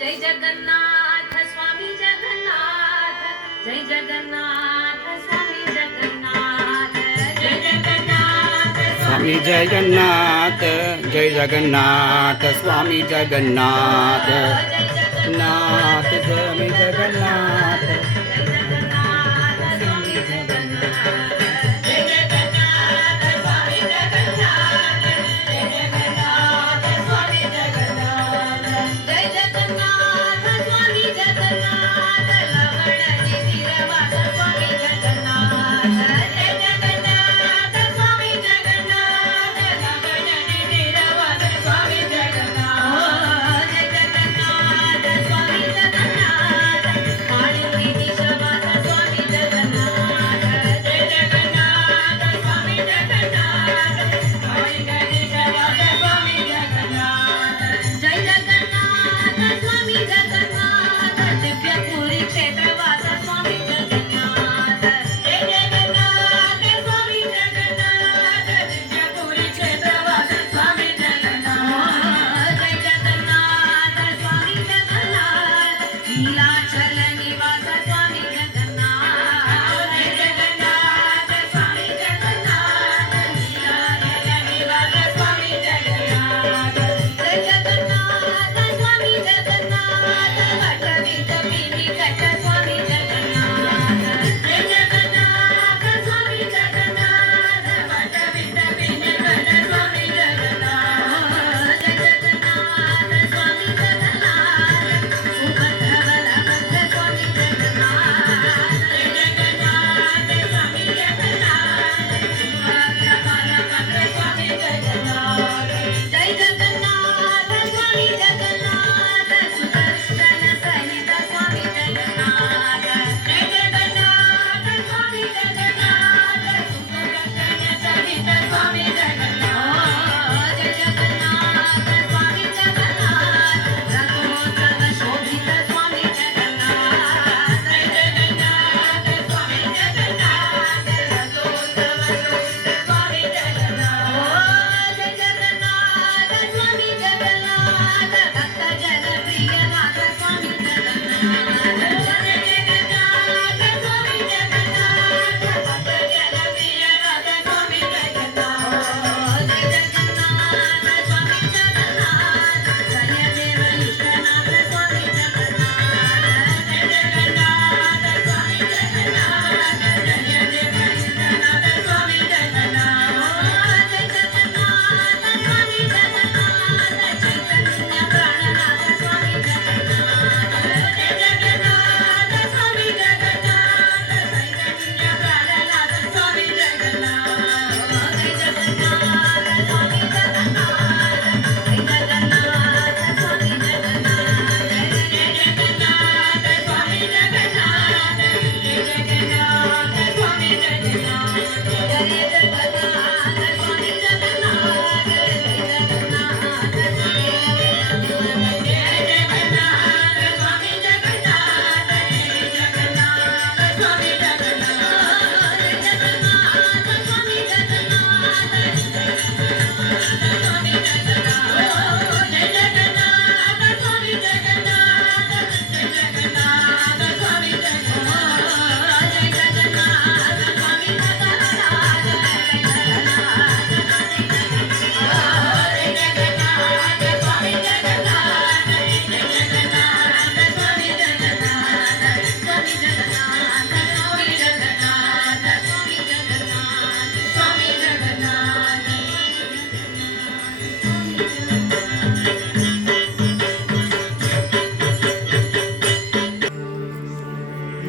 जय जगन्नाथ स्वामी जगन्नाथ, जय जगन्नाथ स्वामी जगन्नाथ, जय जगन्नाथ स्वामी जगन्नाथ, जय जगन्नाथ स्वामी जगन्नाथ, नाथ स्वामी जगन्नाथ,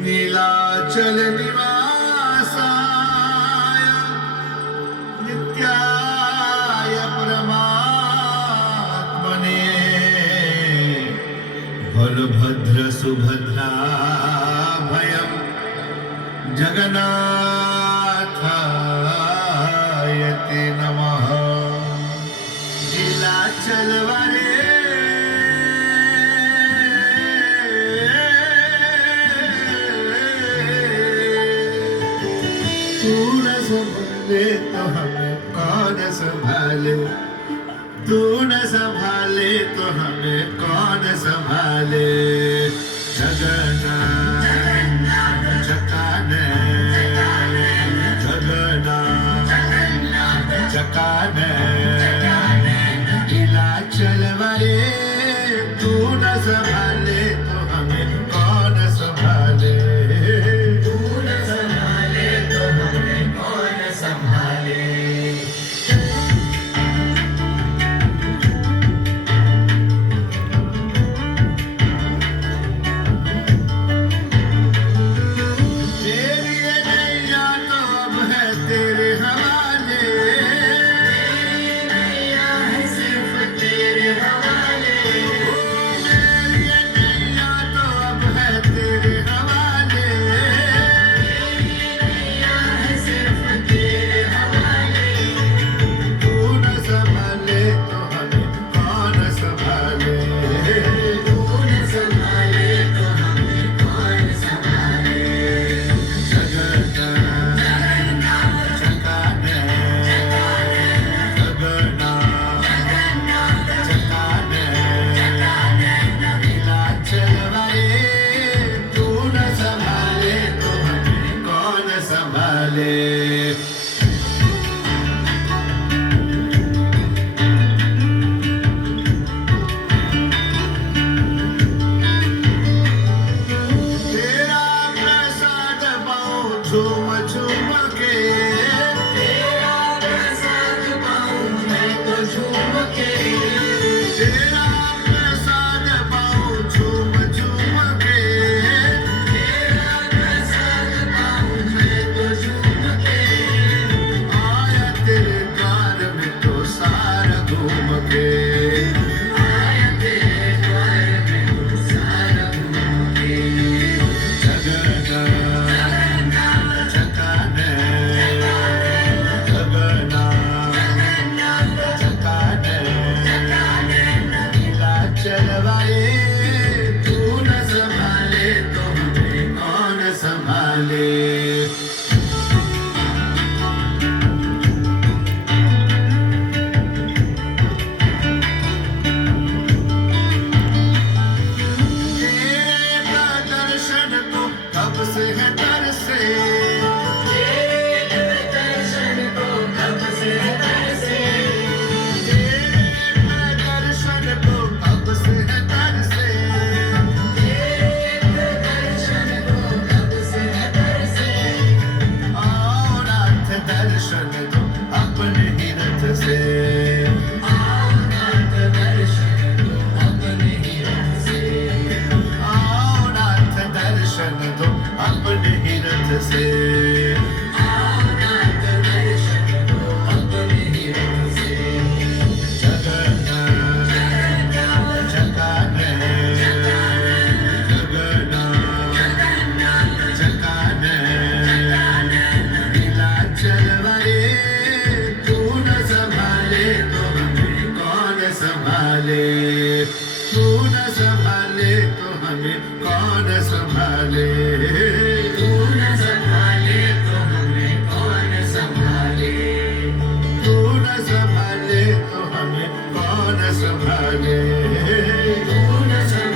नीलाचल निवासाय नित्याय परमात्मने बलभद्र सुभद्राभयं जगन्नाथाय ते नमः। नीलाचल वाले तू न संभाले तो हमें कौन संभाले। तू न संभाले तो हमें कौन संभाले जगन्नाथ जकाने जगन्नाथ जकाने नीलाचल वाले तू न संभाले तो हमें कौन संभाले तू न संभाले तो हमें कौन संभाले तेरी ये नैया तो अब है तेरे हवाले तेरी नैया है सिर्फ तेरे हवाले मेरी ये नैया तो अब है तेरे हवाले तेरी नैया है सिर्फ तेरे हवाले तू न संभाले तो हमें कौन संभाले तू न संभाले तो हमें कौन संभाले जगन्नाथ जकाने जगन्नाथ जकाने नीलाचल वाले तू न संभाले तो हमें कौन संभाले तेरा प्रसाद पाऊं झूम झूम के तेरा प्रसाद पाऊं मैं तो झूम के तेरा प्रसाद पाऊं झूम झूम के तेरा प्रसाद पाऊं मैं तो झूम के आया तेरे द्वार में तो सारा घूम के आया तेरे द्वार में तो सारा घूम के जगन्नाथ जकाने जगन्नाथ जकाने नीलाचल वाले तू न संभाले तो हमें कौन संभाले तेरा दर्शन को कब से है तरसे तेरे दर्शन को कब से है तरसे तेरे दर्शन को कब से है तरसे तेरे दर्शन को कब से है तरसे आओ नाथ दर्शन दो अपने ही रथ से आओ नाथ दर्शन दो अपने ही रथ से आओ नाथ दर्शन दो अपने ही रथ से आओ नाथ दर्शन दो अपने ही रथ से जगन्नाथ जकाने जगन्नाथ जकाने नीलाचल वाले तू न संभाले तो हमें कौन संभाले तू न संभाले तो हमें कौन संभाले तू न संभाले तो हमें कौन संभाले तू न संभाले तो हमें कौन संभाले तू न संभाले